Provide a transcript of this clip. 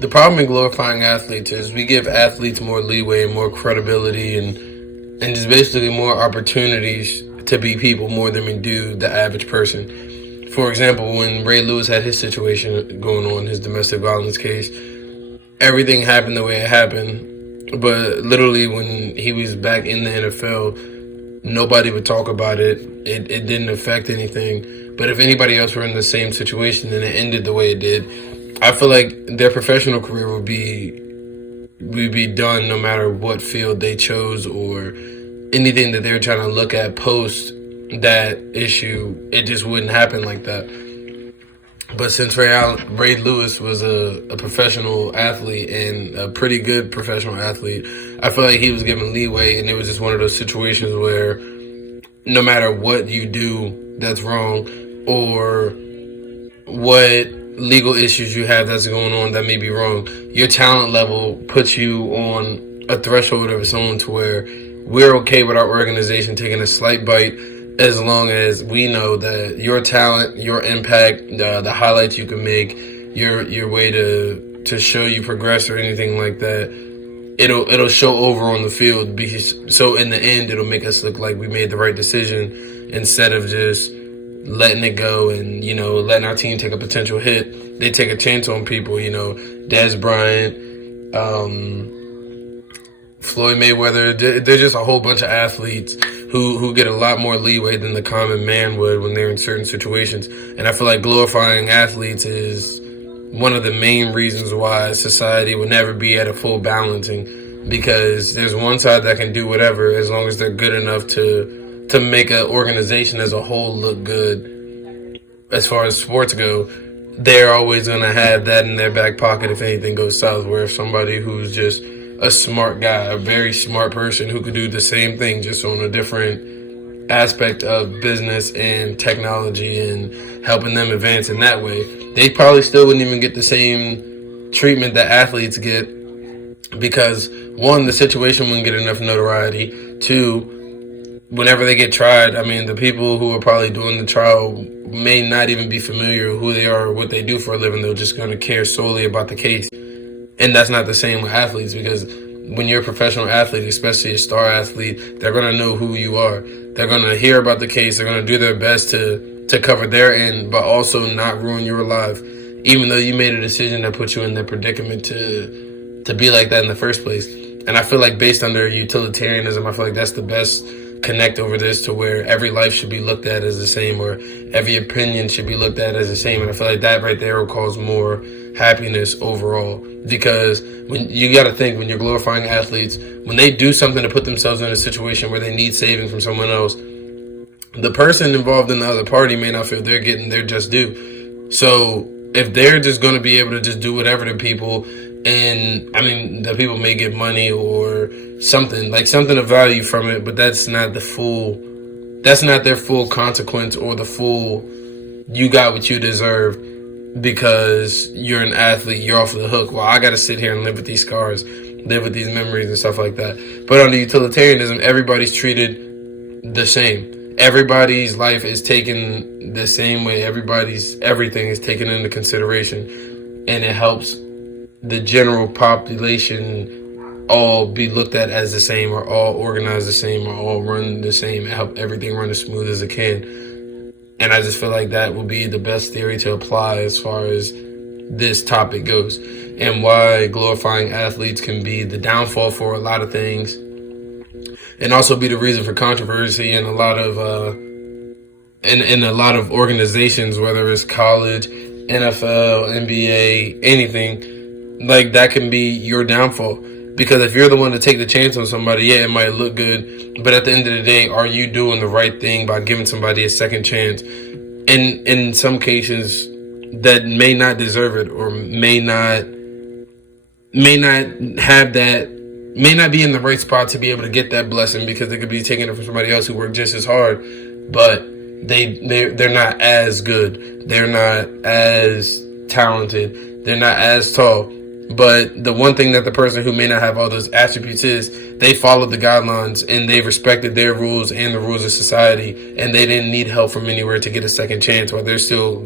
The problem in glorifying athletes is we give athletes more leeway and more credibility and just basically more opportunities to be people more than we do the average person. For example, when Ray Lewis had his situation going on, his domestic violence case, everything happened the way it happened. But literally, when he was back in the NFL, nobody would talk about it. It didn't affect anything. But if anybody else were in the same situation and it ended the way it did, I feel like their professional career would be done no matter what field they chose or anything that they were trying to look at post that issue. It just wouldn't happen like that. But since Ray Lewis was a professional athlete and a pretty good professional athlete, I feel like he was given leeway, and it was just one of those situations where no matter what you do that's wrong or what legal issues you have that's going on that may be wrong, your talent level puts you on a threshold of its own to where we're okay with our organization taking a slight bite as long as we know that your talent, your impact, the highlights you can make, your way to show you progress or anything like that, it'll show over on the field. So in the end, it'll make us look like we made the right decision instead of just letting it go and letting our team take a potential hit. They take a chance on people. Dez Bryant, Floyd Mayweather. There's just a whole bunch of athletes who get a lot more leeway than the common man would when they're in certain situations. And I feel like glorifying athletes is one of the main reasons why society will never be at a full balancing, because there's one side that can do whatever as long as they're good enough to make an organization as a whole look good. As far as sports go, they're always going to have that in their back pocket if anything goes south, where if somebody who's just a smart guy, a very smart person who could do the same thing just on a different aspect of business and technology and helping them advance in that way, they probably still wouldn't even get the same treatment that athletes get, because one, the situation wouldn't get enough notoriety. Two, whenever they get tried, the people who are probably doing the trial may not even be familiar with who they are or what they do for a living. They're just going to care solely about the case. And that's not the same with athletes, because when you're a professional athlete, especially a star athlete, they're going to know who you are. They're going to hear about the case. They're going to do their best to cover their end, but also not ruin your life, even though you made a decision that put you in that predicament to be like that in the first place. And I feel like based on their utilitarianism, I feel like that's the best connect over this, to where every life should be looked at as the same, or every opinion should be looked at as the same. And I feel like that right there will cause more happiness overall, because when you got to think, when you're glorifying athletes, when they do something to put themselves in a situation where they need saving from someone else, the person involved in the other party may not feel they're getting their just due. So if they're just going to be able to just do whatever to people, and the people may get money or something of value from it, but that's not their full consequence or the full you got what you deserve because you're an athlete. You're off the hook. Well, I got to sit here and live with these scars, live with these memories and stuff like that. But under utilitarianism, everybody's treated the same. Everybody's life is taken the same way. Everything is taken into consideration, and it helps the general population all be looked at as the same, or all organized the same, or all run the same, and help everything run as smooth as it can. And I just feel like that would be the best theory to apply as far as this topic goes, and why glorifying athletes can be the downfall for a lot of things, and also be the reason for controversy in a lot of in a lot of organizations, whether it's college, NFL, NBA, anything. Like, that can be your downfall, because if you're the one to take the chance on somebody, yeah, it might look good, but at the end of the day, are you doing the right thing by giving somebody a second chance? And in some cases that may not deserve it, or may not have that, may not be in the right spot to be able to get that blessing, because they could be taking it from somebody else who worked just as hard, but they're not as good, they're not as talented, they're not as tall. But the one thing that the person who may not have all those attributes is, they followed the guidelines and they respected their rules and the rules of society, and they didn't need help from anywhere to get a second chance while they're still